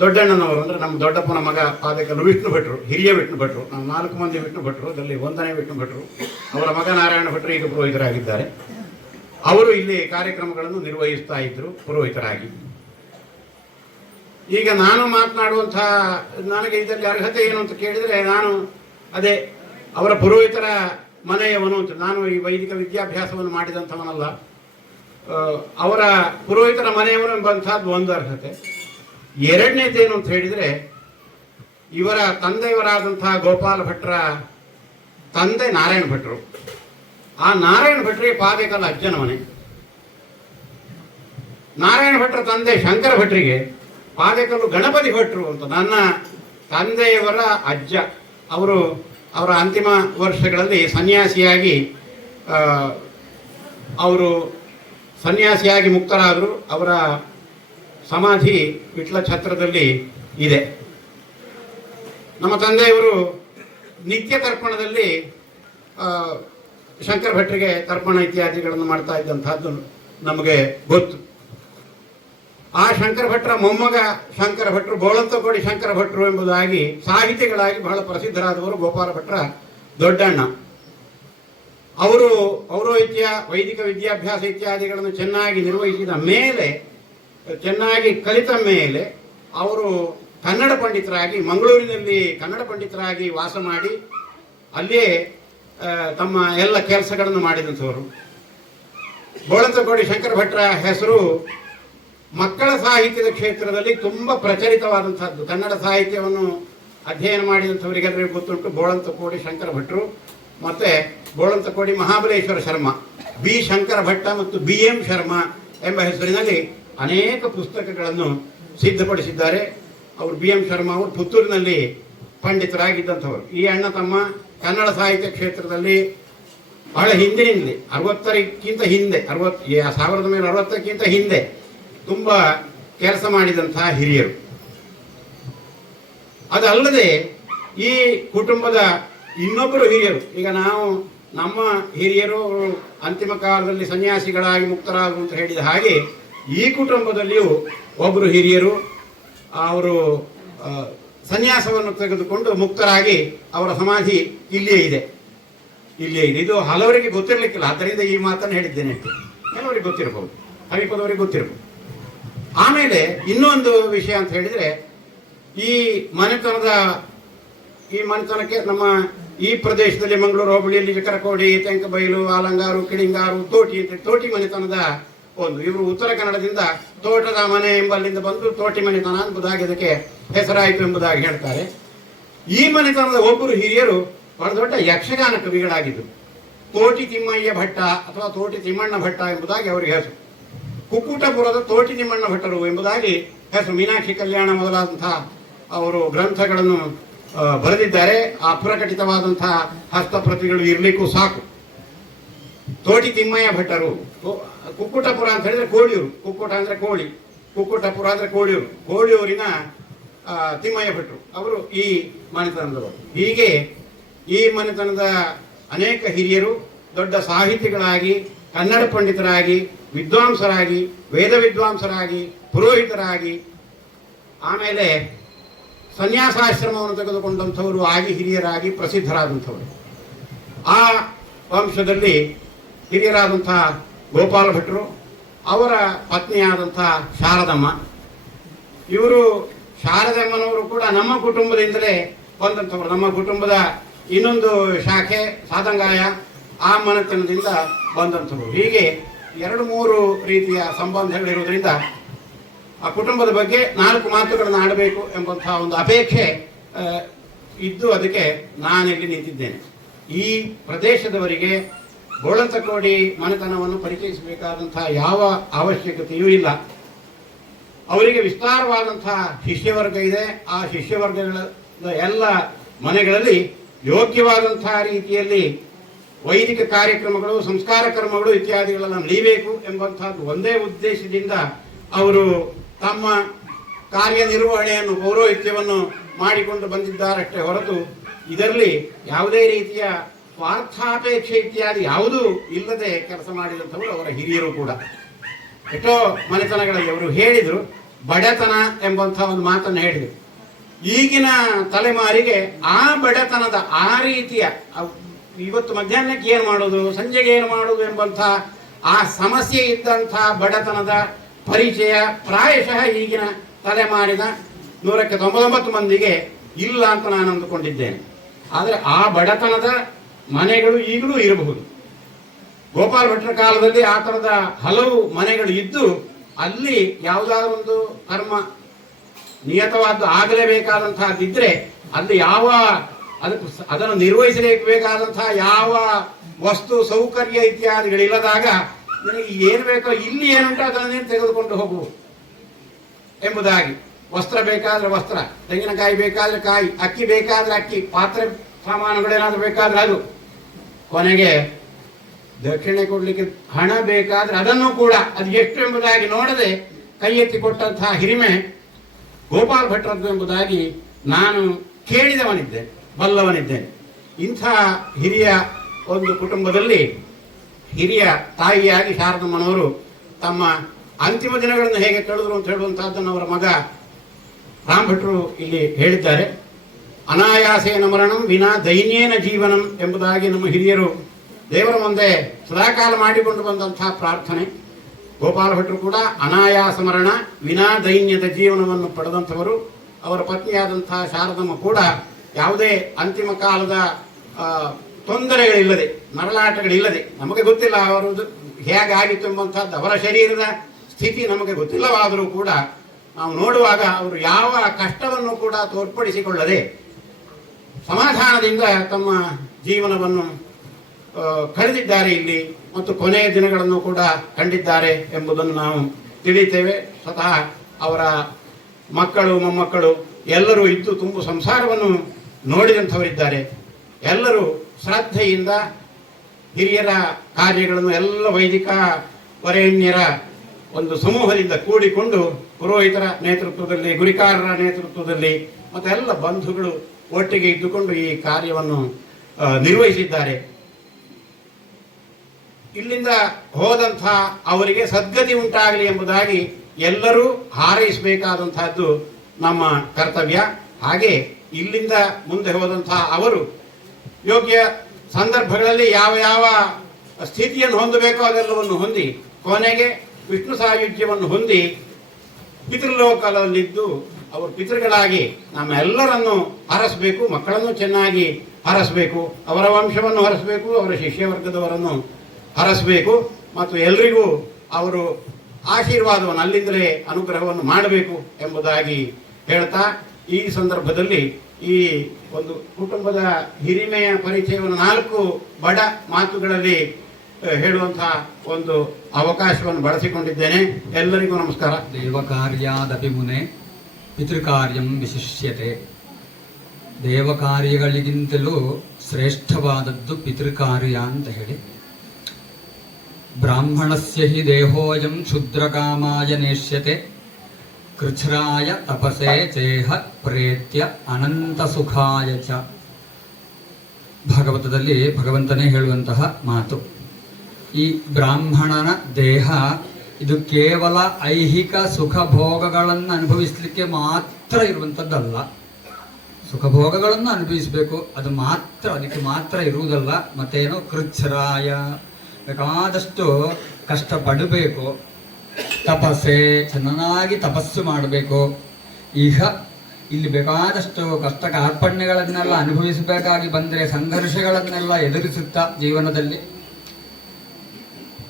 ದೊಡ್ಡಣ್ಣನವರು ಅಂದರೆ ನಮ್ಮ ದೊಡ್ಡಪ್ಪನ ಮಗ ಪಾದೇಕಲ್ಲು ವಿಷ್ಣು ಭಟ್ರು, ಹಿರಿಯ ವಿಷ್ಣು ಭಟ್ರು. ನಾವು 4 ಮಂದಿ ವಿಷ್ಣು ಭಟ್ರು, ಅದರಲ್ಲಿ 1ನೇ ವಿಷ್ಣು ಭಟ್ರು, ಅವರ ಮಗ ನಾರಾಯಣ ಭಟ್ರು ಈಗ ಪುರೋಹಿತರಾಗಿದ್ದಾರೆ. ಅವರು ಇಲ್ಲಿ ಕಾರ್ಯಕ್ರಮಗಳನ್ನು ನಿರ್ವಹಿಸ್ತಾ ಇದ್ರು ಪುರೋಹಿತರಾಗಿ. ಈಗ ನಾನು ಮಾತನಾಡುವಂತಹ ನನಗೆ ಇದರಲ್ಲಿ ಅರ್ಹತೆ ಏನು ಅಂತ ಕೇಳಿದರೆ ನಾನು ಅದೇ ಅವರ ಪುರೋಹಿತರ ಮನೆಯವನು ಅಂತ. ನಾನು ಈ ವೈದಿಕ ವಿದ್ಯಾಭ್ಯಾಸವನ್ನು ಮಾಡಿದಂಥವನಲ್ಲ. ಅವರ ಪುರೋಹಿತರ ಮನೆಯವನು ಎಂಬಂತಹದ್ದು ಒಂದು ಅರ್ಹತೆ. ಎರಡನೇದೇನು ಅಂತ ಹೇಳಿದರೆ, ಇವರ ತಂದೆಯವರಾದಂತಹ ಗೋಪಾಲ ಭಟ್ರ ತಂದೆ ನಾರಾಯಣ ಭಟ್ರು. ಆ ನಾರಾಯಣ ಭಟ್ರಿಗೆ ಪಾದೇಕಲ್ಲ ಅಜ್ಜನ ಮನೆ. ನಾರಾಯಣ ಭಟ್ರ ತಂದೆ ಶಂಕರ ಭಟ್ರಿಗೆ ಪಾದೇಕಲ್ಲು ಗಣಪತಿ ಭಟ್ರು ಅಂತ. ನನ್ನ ತಂದೆಯವರ ಅಜ್ಜ ಅವರ ಅಂತಿಮ ವರ್ಷಗಳಲ್ಲಿ ಸನ್ಯಾಸಿಯಾಗಿ ಮುಕ್ತರಾದರು. ಅವರ ಸಮಾಧಿ ವಿಟ್ಲ ಛತ್ರದಲ್ಲಿ ಇದೆ. ನಮ್ಮ ತಂದೆಯವರು ನಿತ್ಯ ತರ್ಪಣದಲ್ಲಿ ಶಂಕರ ಭಟ್ರಿಗೆ ತರ್ಪಣ ಇತ್ಯಾದಿಗಳನ್ನು ಮಾಡ್ತಾ ಇದ್ದಂತಹದ್ದು ನಮಗೆ ಗೊತ್ತು. ಆ ಶಂಕರ ಭಟ್ರ ಮೊಮ್ಮಗ ಶಂಕರ ಭಟ್ರು, ಬೋಳಂತಕೋಡಿ ಶಂಕರ ಭಟ್ರು ಎಂಬುದಾಗಿ ಸಾಹಿತಿಗಳಾಗಿ ಬಹಳ ಪ್ರಸಿದ್ಧರಾದವರು ಗೋಪಾಲ ಭಟ್ರ ದೊಡ್ಡಣ್ಣ. ಅವರು ಪೌರೋಹಿತ್ಯ, ವೈದಿಕ ವಿದ್ಯಾಭ್ಯಾಸ ಇತ್ಯಾದಿಗಳನ್ನು ಚೆನ್ನಾಗಿ ನಿರ್ವಹಿಸಿದ ಮೇಲೆ, ಚೆನ್ನಾಗಿ ಕಲಿತ ಮೇಲೆ ಅವರು ಕನ್ನಡ ಪಂಡಿತರಾಗಿ ಮಂಗಳೂರಿನಲ್ಲಿ ಕನ್ನಡ ಪಂಡಿತರಾಗಿ ವಾಸ ಮಾಡಿ ಅಲ್ಲಿಯೇ ತಮ್ಮ ಎಲ್ಲ ಕೆಲಸಗಳನ್ನು ಮಾಡಿದಂಥವರು. ಬೋಳಂತಕೋಡಿ ಶಂಕರ ಭಟ್ರ ಹೆಸರು ಮಕ್ಕಳ ಸಾಹಿತ್ಯದ ಕ್ಷೇತ್ರದಲ್ಲಿ ತುಂಬ ಪ್ರಚಲಿತವಾದಂತಹದ್ದು. ಕನ್ನಡ ಸಾಹಿತ್ಯವನ್ನು ಅಧ್ಯಯನ ಮಾಡಿದಂಥವರಿಗೆಲ್ಲರಿಗೂ ಗೊತ್ತುಂಟು ಬೋಳಂತಕೋಡಿ ಶಂಕರ ಭಟ್ರು. ಮತ್ತೆ ಬೋಳಂತಕೋಡಿ ಮಹಾಬಲೇಶ್ವರ ಶರ್ಮ, ಬಿ ಶಂಕರ ಭಟ್ಟ ಮತ್ತು BM ಶರ್ಮ ಎಂಬ ಹೆಸರಿನಲ್ಲಿ ಅನೇಕ ಪುಸ್ತಕಗಳನ್ನು ಸಿದ್ಧಪಡಿಸಿದ್ದಾರೆ. ಅವರು BM ಶರ್ಮ ಅವರು ಪುತ್ತೂರಿನಲ್ಲಿ ಪಂಡಿತರಾಗಿದ್ದಂಥವರು. ಈ ಅಣ್ಣ ತಮ್ಮ ಕನ್ನಡ ಸಾಹಿತ್ಯ ಕ್ಷೇತ್ರದಲ್ಲಿ ಬಹಳ ಹಿಂದಿನಿಂದಲೇ 60ಕ್ಕಿಂತ ಹಿಂದೆ 1960ಕ್ಕಿಂತ ಹಿಂದೆ ತುಂಬ ಕೆಲಸ ಮಾಡಿದಂತಹ ಹಿರಿಯರು. ಅದಲ್ಲದೆ ಈ ಕುಟುಂಬದ ಇನ್ನೊಬ್ಬರು ಹಿರಿಯರು, ಈಗ ನಮ್ಮ ಹಿರಿಯರು ಅಂತಿಮ ಕಾಲದಲ್ಲಿ ಸನ್ಯಾಸಿಗಳಾಗಿ ಮುಕ್ತರಾದರು ಅಂತ ಹೇಳಿದ ಹಾಗೆ ಈ ಕುಟುಂಬದಲ್ಲಿಯೂ ಒಬ್ಬರು ಹಿರಿಯರು ಅವರು ಸನ್ಯಾಸವನ್ನು ತೆಗೆದುಕೊಂಡು ಮುಕ್ತರಾಗಿ ಅವರ ಸಮಾಧಿ ಇಲ್ಲಿಯೇ ಇದೆ. ಇದು ಹಲವರಿಗೆ ಗೊತ್ತಿರಲಿಕ್ಕಿಲ್ಲ, ಆದ್ದರಿಂದ ಈ ಮಾತನ್ನು ಹೇಳಿದ್ದೇನೆ. ಕೆಲವರಿಗೆ ಗೊತ್ತಿರಬಹುದು, ಸಮೀಪದವರಿಗೆ ಗೊತ್ತಿರಬಹುದು. ಆಮೇಲೆ ಇನ್ನೊಂದು ವಿಷಯ ಅಂತ ಹೇಳಿದರೆ, ಈ ಮನೆತನಕ್ಕೆ ನಮ್ಮ ಈ ಪ್ರದೇಶದಲ್ಲಿ ಮಂಗಳೂರು ಹೋಬಳಿಯಲ್ಲಿ ಜಕರಕೋಡಿ, ತೆಂಕಬೈಲು, ಆಲಂಗಾರು, ಕಿಳಿಂಗಾರು, ತೋಟಿ ಮನೆತನದ ಇವರು ಉತ್ತರ ಕನ್ನಡದಿಂದ ತೋಟದ ಮನೆ ಎಂಬಲ್ಲಿಂದ ಬಂದು ತೋಟಿ ಮನೆತನ ಎಂಬುದಾಗಿ ಅದಕ್ಕೆ ಹೆಸರಾಯಿತು ಎಂಬುದಾಗಿ ಹೇಳ್ತಾರೆ. ಈ ಮನೆತನದ ಒಬ್ಬರು ಹಿರಿಯರು ಬಹಳ ದೊಡ್ಡ ಯಕ್ಷಗಾನ ಕವಿಗಳಾಗಿದ್ದರು. ತೋಟಿ ತಿಮ್ಮಯ್ಯ ಭಟ್ಟ ಅಥವಾ ತೋಟಿ ತಿಮ್ಮಣ್ಣ ಭಟ್ಟ ಎಂಬುದಾಗಿ ಅವರಿಗೆ ಹೆಸರು. ಕುಕ್ಕುಟಪುರದ ತೋಟಿ ತಿಮ್ಮಣ್ಣ ಭಟ್ಟರು ಎಂಬುದಾಗಿ ಹೆಸರು. ಮೀನಾಕ್ಷಿ ಕಲ್ಯಾಣ ಮೊದಲಾದಂತಹ ಅವರು ಗ್ರಂಥಗಳನ್ನು ಬರೆದಿದ್ದಾರೆ. ಅಪ್ರಕಟಿತವಾದಂತಹ ಹಸ್ತಪ್ರತಿಗಳು ಇರಲಿಕ್ಕೂ ಸಾಕು. ತೋಟಿ ತಿಮ್ಮಯ್ಯ ಭಟ್ಟರು. ಕುಕ್ಕುಟಪುರ ಅಂತ ಹೇಳಿದ್ರೆ ಕೋಳಿಯೂರು, ಕುಕ್ಕುಟ ಅಂದ್ರೆ ಕೋಳಿ, ಕುಕ್ಕುಟಪುರ ಅಂದ್ರೆ ಕೋಳಿಯೂರು, ಕೋಳಿಯೂರಿನ ತಿಮ್ಮಯ್ಯ ಭಟ್ರು ಅವರು ಈ ಮನೆತನದವರು. ಹೀಗೆ ಈ ಮನೆತನದ ಅನೇಕ ಹಿರಿಯರು ದೊಡ್ಡ ಸಾಹಿತಿಗಳಾಗಿ, ಕನ್ನಡ ಪಂಡಿತರಾಗಿ, ವಿದ್ವಾಂಸರಾಗಿ, ವೇದ ವಿದ್ವಾಂಸರಾಗಿ, ಪುರೋಹಿತರಾಗಿ, ಆಮೇಲೆ ಸನ್ಯಾಸಾಶ್ರಮವನ್ನು ತೆಗೆದುಕೊಂಡಂಥವರು ಆಗಿ ಹಿರಿಯರಾಗಿ ಪ್ರಸಿದ್ಧರಾದಂಥವರು. ಆ ವಂಶದಲ್ಲಿ ಹಿರಿಯರಾದಂತಹ ಗೋಪಾಲ ಭಟ್ರು, ಅವರ ಪತ್ನಿಯಾದಂತಹ ಶಾರದಮ್ಮ. ಇವರು ಶಾರದಮ್ಮನವರು ಕೂಡ ನಮ್ಮ ಕುಟುಂಬದಿಂದಲೇ ಬಂದಂಥವರು. ನಮ್ಮ ಕುಟುಂಬದ ಇನ್ನೊಂದು ಶಾಖೆ ಸಾದಂಗಾಯ ಆ ಮನೆತನದಿಂದ ಬಂದಂಥವರು. ಹೀಗೆ 2-3 ರೀತಿಯ ಸಂಬಂಧಗಳಿರುವುದರಿಂದ ಆ ಕುಟುಂಬದ ಬಗ್ಗೆ 4 ಮಾತುಗಳನ್ನು ಆಡಬೇಕು ಎಂಬಂತಹ ಒಂದು ಅಪೇಕ್ಷೆ ಇದ್ದು ಅದಕ್ಕೆ ನಾನಿಲ್ಲಿ ನಿಂತಿದ್ದೇನೆ. ಈ ಪ್ರದೇಶದವರಿಗೆ ಬೋಳಂತಕೋಡಿ ಮನೆತನವನ್ನು ಪರಿಚಯಿಸಬೇಕಾದಂತಹ ಯಾವ ಅವಶ್ಯಕತೆಯೂ ಇಲ್ಲ. ಅವರಿಗೆ ವಿಸ್ತಾರವಾದಂತಹ ಶಿಷ್ಯವರ್ಗ ಇದೆ. ಆ ಶಿಷ್ಯವರ್ಗಗಳ ಎಲ್ಲ ಮನೆಗಳಲ್ಲಿ ಯೋಗ್ಯವಾದಂತಹ ರೀತಿಯಲ್ಲಿ ವೈದಿಕ ಕಾರ್ಯಕ್ರಮಗಳು, ಸಂಸ್ಕಾರ ಕರ್ಮಗಳು ಇತ್ಯಾದಿಗಳೆಲ್ಲ ನಡೀಬೇಕು ಎಂಬಂತಹದ್ದು ಒಂದೇ ಉದ್ದೇಶದಿಂದ ಅವರು ತಮ್ಮ ಕಾರ್ಯನಿರ್ವಹಣೆಯನ್ನು, ಪೌರೋಹಿತ್ಯವನ್ನು ಮಾಡಿಕೊಂಡು ಬಂದಿದ್ದಾರಷ್ಟೇ ಹೊರತು ಇದರಲ್ಲಿ ಯಾವುದೇ ರೀತಿಯ ಸ್ವಾರ್ಥಾಪೇಕ್ಷೆ ಇತ್ಯಾದಿ ಯಾವುದೂ ಇಲ್ಲದೆ ಕೆಲಸ ಮಾಡಿದಂಥವರು ಅವರ ಹಿರಿಯರು ಕೂಡ. ಎಷ್ಟೋ ಮನೆತನಗಳಲ್ಲಿ ಅವರು ಹೇಳಿದರು, ಬಡತನ ಎಂಬಂತಹ ಒಂದು ಮಾತನ್ನು ಹೇಳಿದರು. ಈಗಿನ ತಲೆಮಾರಿಗೆ ಆ ಬಡತನದ ಆ ರೀತಿಯ ಇವತ್ತು ಮಧ್ಯಾಹ್ನಕ್ಕೆ ಏನು ಮಾಡೋದು, ಸಂಜೆಗೆ ಏನು ಮಾಡೋದು ಎಂಬಂಥ ಆ ಸಮಸ್ಯೆ ಇದ್ದಂಥ ಬಡತನದ ಪರಿಚಯ ಪ್ರಾಯಶಃ ಈಗಿನ ತಲೆಮಾರಿನ 100ಕ್ಕೆ 99 ಮಂದಿಗೆ ಇಲ್ಲ ಅಂತ ನಾನು ಅಂದುಕೊಂಡಿದ್ದೇನೆ. ಆದರೆ ಆ ಬಡತನದ ಮನೆಗಳು ಈಗಲೂ ಇರಬಹುದು. ಗೋಪಾಲ ಭಟ್ರ ಕಾಲದಲ್ಲಿ ಆ ಥರದ ಹಲವು ಮನೆಗಳು ಇದ್ದು ಅಲ್ಲಿ ಯಾವುದಾದ್ರೂ ಒಂದು ಕರ್ಮ ನಿಯತವಾದ್ದು ಆಗಲೇಬೇಕಾದಂತಹದ್ದಿದ್ರೆ ಅಲ್ಲಿ ಅದನ್ನು ನಿರ್ವಹಿಸಲೇಬೇಕಾದಂತಹ ಯಾವ ವಸ್ತು ಸೌಕರ್ಯ ಇತ್ಯಾದಿಗಳಿಲ್ಲದಾಗ ನಿನಗೆ ಏನು ಬೇಕೋ ಇಲ್ಲಿ ಏನುಂಟು ಅದನ್ನೇ ತೆಗೆದುಕೊಂಡು ಹೋಗು ಎಂಬುದಾಗಿ. ವಸ್ತ್ರ ಬೇಕಾದ್ರೆ ವಸ್ತ್ರ, ತೆಂಗಿನಕಾಯಿ ಬೇಕಾದ್ರೆ ಕಾಯಿ, ಅಕ್ಕಿ ಬೇಕಾದ್ರೆ ಅಕ್ಕಿ, ಪಾತ್ರೆ ಸಾಮಾನುಗಳೇನಾದ್ರೂ ಬೇಕಾದ್ರೆ ಅದು, ಕೊನೆಗೆ ದಕ್ಷಿಣೆ ಕೊಡ್ಲಿಕ್ಕೆ ಹಣ ಬೇಕಾದ್ರೆ ಅದನ್ನು ಕೂಡ ಅದು ಎಷ್ಟು ಎಂಬುದಾಗಿ ನೋಡದೆ ಕೈ ಎತ್ತಿ ಕೊಟ್ಟಂತಹ ಹಿರಿಮೆ ಗೋಪಾಲ ಭಟ್ರದ್ದು ಎಂಬುದಾಗಿ ನಾನು ಕೇಳಿದವನಿದ್ದೆ, ಬಲ್ಲವನಿದ್ದೇನೆ. ಇಂಥ ಹಿರಿಯ ಒಂದು ಕುಟುಂಬದಲ್ಲಿ ಹಿರಿಯ ತಾಯಿಯಾಗಿ ಶಾರದಮ್ಮನವರು ತಮ್ಮ ಅಂತಿಮ ದಿನಗಳನ್ನು ಹೇಗೆ ಕಳೆದರು ಅಂತ ಹೇಳುವಂತಹದ್ದನ್ನು ಅವರ ಮಗ ರಾಮ್ ಭಟ್ರು ಇಲ್ಲಿ ಹೇಳಿದ್ದಾರೆ. ಅನಾಯಾಸೇನ ಮರಣಂ ವಿನಾ ದೈನ್ಯೇನ ಜೀವನಂ ಎಂಬುದಾಗಿ ನಮ್ಮ ಹಿರಿಯರು ದೇವರ ಮುಂದೆ ಸದಾಕಾಲ ಮಾಡಿಕೊಂಡು ಬಂದಂತಹ ಪ್ರಾರ್ಥನೆ. ಗೋಪಾಲ ಭಟ್ರು ಕೂಡ ಅನಾಯಾಸ ಮರಣ ವಿನಾ ದೈನ್ಯದ ಜೀವನವನ್ನು ಪಡೆದಂಥವರು. ಅವರ ಪತ್ನಿಯಾದಂತಹ ಶಾರದಮ್ಮ ಕೂಡ ಯಾವುದೇ ಅಂತಿಮ ಕಾಲದ ತೊಂದರೆಗಳಿಲ್ಲದೆ, ನರಳಾಟಗಳಿಲ್ಲದೆ, ನಮಗೆ ಗೊತ್ತಿಲ್ಲ ಅವರದ್ದು ಹೇಗಾಗಿತ್ತು ಎಂಬಂತಹದ್ದು, ಅವರ ಶರೀರದ ಸ್ಥಿತಿ ನಮಗೆ ಗೊತ್ತಿಲ್ಲವಾದರೂ ಕೂಡ ನಾವು ನೋಡುವಾಗ ಅವರು ಯಾವ ಕಷ್ಟವನ್ನು ಕೂಡ ತೋರ್ಪಡಿಸಿಕೊಳ್ಳದೆ ಸಮಾಧಾನದಿಂದ ತಮ್ಮ ಜೀವನವನ್ನು ಕಳೆದಿದ್ದಾರೆ ಇಲ್ಲಿ, ಮತ್ತು ಕೊನೆಯ ದಿನಗಳನ್ನು ಕೂಡ ಕಂಡಿದ್ದಾರೆ ಎಂಬುದನ್ನು ನಾವು ತಿಳಿಯುತ್ತೇವೆ. ಸ್ವತಃ ಅವರ ಮಕ್ಕಳು ಮೊಮ್ಮಕ್ಕಳು ಎಲ್ಲರೂ ಇದ್ದು ತುಂಬು ಸಂಸಾರವನ್ನು ನೋಡಿದಂಥವರಿದ್ದಾರೆ. ಎಲ್ಲರೂ ಶ್ರದ್ಧೆಯಿಂದ ಹಿರಿಯರ ಕಾರ್ಯಗಳನ್ನು ಎಲ್ಲ ವೈದಿಕ ವರೇಣ್ಯರ ಒಂದು ಸಮೂಹದಿಂದ ಕೂಡಿಕೊಂಡು ಪುರೋಹಿತರ ನೇತೃತ್ವದಲ್ಲಿ, ಗುರಿಕಾರರ ನೇತೃತ್ವದಲ್ಲಿ ಮತ್ತು ಎಲ್ಲ ಬಂಧುಗಳು ಒಟ್ಟಿಗೆ ಇದ್ದುಕೊಂಡು ಈ ಕಾರ್ಯವನ್ನು ನಿರ್ವಹಿಸಿದ್ದಾರೆ. ಇಲ್ಲಿಂದ ಹೋದಂಥ ಅವರಿಗೆ ಸದ್ಗತಿ ಉಂಟಾಗಲಿ ಎಂಬುದಾಗಿ ಎಲ್ಲರೂ ಹಾರೈಸಬೇಕಾದಂತಹದ್ದು ನಮ್ಮ ಕರ್ತವ್ಯ. ಹಾಗೆ ಇಲ್ಲಿಂದ ಮುಂದೆ ಹೋದಂತಹ ಅವರು ಯೋಗ್ಯ ಸಂದರ್ಭಗಳಲ್ಲಿ ಯಾವ ಯಾವ ಸ್ಥಿತಿಯನ್ನು ಹೊಂದಬೇಕೋ ಅದೆಲ್ಲವನ್ನು ಹೊಂದಿ ಕೊನೆಗೆ ವಿಷ್ಣು ಸಾಯುಜ್ಯವನ್ನು ಹೊಂದಿ ಪಿತೃಲೋಕದಲ್ಲಿದ್ದು ಅವರು ಪಿತೃಗಳಾಗಿ ನಮ್ಮೆಲ್ಲರನ್ನು ಹರಸಬೇಕು, ಮಕ್ಕಳನ್ನು ಚೆನ್ನಾಗಿ ಹರಸಬೇಕು, ಅವರ ವಂಶವನ್ನು ಹರಸಬೇಕು, ಅವರ ಶಿಷ್ಯವರ್ಗದವರನ್ನು ಹರಸಬೇಕು, ಮತ್ತು ಎಲ್ರಿಗೂ ಅವರು ಆಶೀರ್ವಾದವನ್ನು ಅಲ್ಲಿಂದಲೇ ಅನುಗ್ರಹವನ್ನು ಮಾಡಬೇಕು ಎಂಬುದಾಗಿ ಹೇಳ್ತಾ ಈ ಸಂದರ್ಭದಲ್ಲಿ ಈ ಒಂದು ಕುಟುಂಬದ ಹಿರಿಮೆಯ ಪರಿಚಯವನ್ನು 4 ಬಡ ಮಾತುಗಳಲ್ಲಿ ಹೇಳುವಂತಹ ಒಂದು ಅವಕಾಶವನ್ನು ಬಳಸಿಕೊಂಡಿದ್ದೇನೆ. ಎಲ್ಲರಿಗೂ ನಮಸ್ಕಾರ. ದೇವಕಾರ್ಯಾದಪಿ ಮುನೆ ಪಿತೃಕಾರ್ಯಂ ವಿಶಿಷ್ಯತೆ. ದೇವಕಾರ್ಯಗಳಿಗಿಂತಲೂ ಶ್ರೇಷ್ಠವಾದದ್ದು ಪಿತೃಕಾರ್ಯ ಅಂತ ಹೇಳಿ. ಬ್ರಾಹ್ಮಣಸ್ಯ ಹಿ ದೇಹೋಯಂ ಕ್ಷುದ್ರಕಾಮಾಯ ನೇಷ್ಯತೆ ಕೃಚ್ಛ್ರಾಯ ತಪಸೆ ಚೇಹ ಪ್ರೇತ್ಯ ಅನಂತ ಸುಖಾಯ ಚ. ಭಾಗವತದಲ್ಲಿ ಭಗವಂತನೇ ಹೇಳುವಂತಹ ಮಾತು. ಈ ಬ್ರಾಹ್ಮಣನ ದೇಹ ಇದು ಕೇವಲ ಐಹಿಕ ಸುಖ ಭೋಗಗಳನ್ನು ಅನುಭವಿಸಲಿಕ್ಕೆ ಮಾತ್ರ ಇರುವಂಥದ್ದಲ್ಲ. ಸುಖ ಭೋಗಗಳನ್ನು ಅನುಭವಿಸಬೇಕು, ಅದು ಮಾತ್ರ, ಅದಕ್ಕೆ ಮಾತ್ರ ಇರುವುದಲ್ಲ. ಮತ್ತೇನೋ ಕೃಚ್ಛ್ರಾಯ, ಬೇಕಾದಷ್ಟು ಕಷ್ಟಪಡಬೇಕು, ತಪಸ್ಸೆ, ಚೆನ್ನಾಗಿ ತಪಸ್ಸು ಮಾಡಬೇಕು. ಈಗ ಇಲ್ಲಿ ಬೇಕಾದಷ್ಟು ಕಷ್ಟ ಕಾರ್ಪಣ್ಯಗಳನ್ನೆಲ್ಲ ಅನುಭವಿಸಬೇಕಾಗಿ ಬಂದರೆ ಸಂಘರ್ಷಗಳನ್ನೆಲ್ಲ ಎದುರಿಸುತ್ತಾ ಜೀವನದಲ್ಲಿ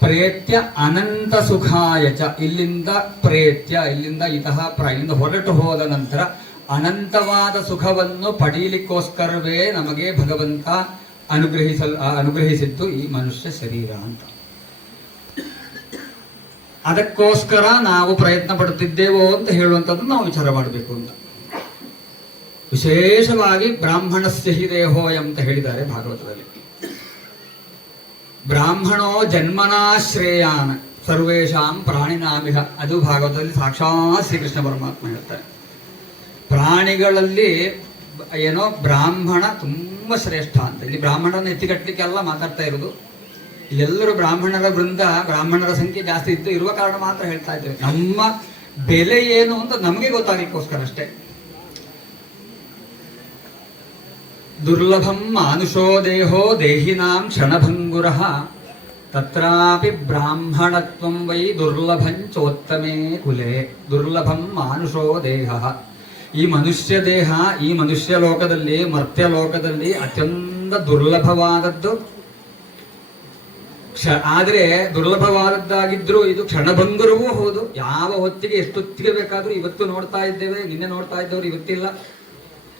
ಪ್ರೇತ್ಯ ಅನಂತ ಸುಖಾಯ ಚ. ಇಲ್ಲಿಂದ ಪ್ರೇತ್ಯ, ಇಲ್ಲಿಂದ ಇಲ್ಲಿಂದ ಹೊರಟು ಹೋದ ನಂತರ ಅನಂತವಾದ ಸುಖವನ್ನು ಪಡೀಲಿಕ್ಕೋಸ್ಕರವೇ ನಮಗೆ ಭಗವಂತ ಅನುಗ್ರಹಿಸಿದ್ದು ಈ ಮನುಷ್ಯ ಶರೀರ ಅಂತ. ಅದಕ್ಕೋಸ್ಕರ ನಾವು ಪ್ರಯತ್ನ ಪಡುತ್ತಿದ್ದೇವೋ ಅಂತ ಹೇಳುವಂಥದ್ದು ನಾವು ವಿಚಾರ ಮಾಡಬೇಕು ಅಂತ. ವಿಶೇಷವಾಗಿ ಬ್ರಾಹ್ಮಣಸ್ಯ ಹಿ ದೇಹೋಯಂ ಅಂತ ಹೇಳಿದ್ದಾರೆ ಭಾಗವತದಲ್ಲಿ. ಬ್ರಾಹ್ಮಣೋ ಜನ್ಮನಾಶ್ರೇಯಾನ್ ಸರ್ವೇಷಾಂ ಪ್ರಾಣಿನಾಮಿಹ. ಅದು ಭಾಗವತದಲ್ಲಿ ಸಾಕ್ಷಾತ್ ಶ್ರೀಕೃಷ್ಣ ಪರಮಾತ್ಮ ಹೇಳ್ತಾರೆ. ಪ್ರಾಣಿಗಳಲ್ಲಿ ಏನೋ ಬ್ರಾಹ್ಮಣ ತುಂಬ ಶ್ರೇಷ್ಠ ಅಂತ. ಇಲ್ಲಿ ಬ್ರಾಹ್ಮಣನ ಎತ್ತಿಕಟ್ಟಲಿಕ್ಕೆ ಎಲ್ಲ ಮಾತಾಡ್ತಾ ಇರೋದು. ಎಲ್ಲರೂ ಬ್ರಾಹ್ಮಣರ ವೃಂದ, ಬ್ರಾಹ್ಮಣರ ಸಂಖ್ಯೆ ಜಾಸ್ತಿ ಇರುವ ಕಾರಣ ಮಾತ್ರ ಹೇಳ್ತಾ ಇದ್ದೇವೆ. ನಮ್ಮ ಬೆಲೆ ಏನು ಅಂತ ನಮಗೆ ಗೊತ್ತಾಗಲಿಕ್ಕೋಸ್ಕರ ಅಷ್ಟೇ. ದುರ್ಲಭಂ ಮಾನುಷೋ ದೇಹೋ ದೇಹಿನಾಂ ಕ್ಷಣಭಂಗುರಃ ತತ್ರಾಪಿ ಬ್ರಾಹ್ಮಣತ್ವಂ ವೈ ದುರ್ಲಭಂ ಚೋತ್ತಮೇ ಕುಲೆ. ದುರ್ಲಭಂ ಮಾನುಷೋ ದೇಹ. ಈ ಮನುಷ್ಯ ದೇಹ, ಈ ಮನುಷ್ಯ ಲೋಕದಲ್ಲಿ, ಮರ್ತ್ಯ ಲೋಕದಲ್ಲಿ ಅತ್ಯಂತ ದುರ್ಲಭವಾದದ್ದು. ಆದರೆ ದುರ್ಲಭವಾದದ್ದಾಗಿದ್ರೂ ಇದು ಕ್ಷಣಭಂಗುರವೂ ಹೌದು. ಯಾವ ಹೊತ್ತಿಗೆ ಎಷ್ಟೊತ್ತಿಗೆ ಬೇಕಾದ್ರೂ, ಇವತ್ತು ನೋಡ್ತಾ ಇದ್ದೇವೆ, ನಿನ್ನೆ ನೋಡ್ತಾ ಇದ್ದವರು ಇವತ್ತಿಲ್ಲ,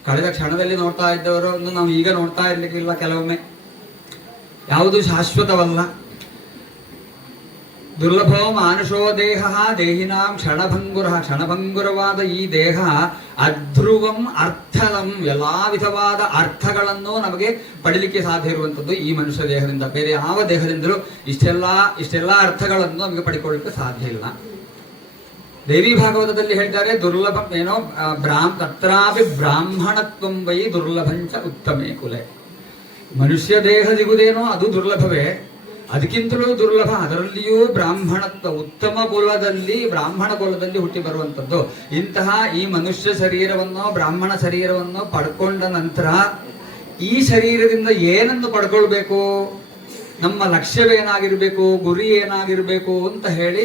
ಕಳೆದ ಕ್ಷಣದಲ್ಲಿ ನೋಡ್ತಾ ಇದ್ದವರು ನಾವು ಈಗ ನೋಡ್ತಾ ಇರ್ಲಿಕ್ಕಿಲ್ಲ. ಕೆಲವೊಮ್ಮೆ ಯಾವುದು ಶಾಶ್ವತವಲ್ಲ. ದುರ್ಲಭೋ ಮಾನುಷೋ ದೇಹ ದೇಹಿನಾಂ ಕ್ಷಣಭಂಗುರ. ಕ್ಷಣಭಂಗುರವಾದ ಈ ದೇಹ ಅಧ್ರುವಂ ಅರ್ಥಲಂ, ಎಲ್ಲಾ ವಿಧವಾದ ಅರ್ಥಗಳನ್ನು ನಮಗೆ ಪಡಿಲಿಕ್ಕೆ ಸಾಧ್ಯ ಇರುವಂಥದ್ದು ಈ ಮನುಷ್ಯ ದೇಹದಿಂದ. ಬೇರೆ ಯಾವ ದೇಹದಿಂದಲೂ ಇಷ್ಟೆಲ್ಲ ಅರ್ಥಗಳನ್ನು ನಮಗೆ ಪಡಿಕೊಳ್ಳಿಕ್ಕೆ ಸಾಧ್ಯ ಇಲ್ಲ. ದೇವಿ ಭಾಗವತದಲ್ಲಿ ಹೇಳ್ತಾರೆ, ದುರ್ಲಭ ಏನೋ ತತ್ರಾಪಿ ಬ್ರಾಹ್ಮಣತ್ವಂ ವೈ ದುರ್ಲಭಂಚ ಉತ್ತಮೇ ಕುಲೆ. ಮನುಷ್ಯ ದೇಹ ಸಿಗುವುದೇನೋ ಅದು ದುರ್ಲಭವೇ, ಅದಕ್ಕಿಂತಲೂ ದುರ್ಲಭ ಅದರಲ್ಲಿಯೂ ಬ್ರಾಹ್ಮಣತ್ವ, ಉತ್ತಮ ಕುಲದಲ್ಲಿ, ಬ್ರಾಹ್ಮಣ ಕುಲದಲ್ಲಿ ಹುಟ್ಟಿ ಬರುವಂಥದ್ದು. ಇಂತಹ ಈ ಮನುಷ್ಯ ಶರೀರವನ್ನು, ಬ್ರಾಹ್ಮಣ ಶರೀರವನ್ನು ಪಡ್ಕೊಂಡ ನಂತರ ಈ ಶರೀರದಿಂದ ಏನನ್ನು ಪಡ್ಕೊಳ್ಬೇಕು, ನಮ್ಮ ಲಕ್ಷ್ಯವೇನಾಗಿರ್ಬೇಕು, ಗುರಿ ಏನಾಗಿರ್ಬೇಕು ಅಂತ ಹೇಳಿ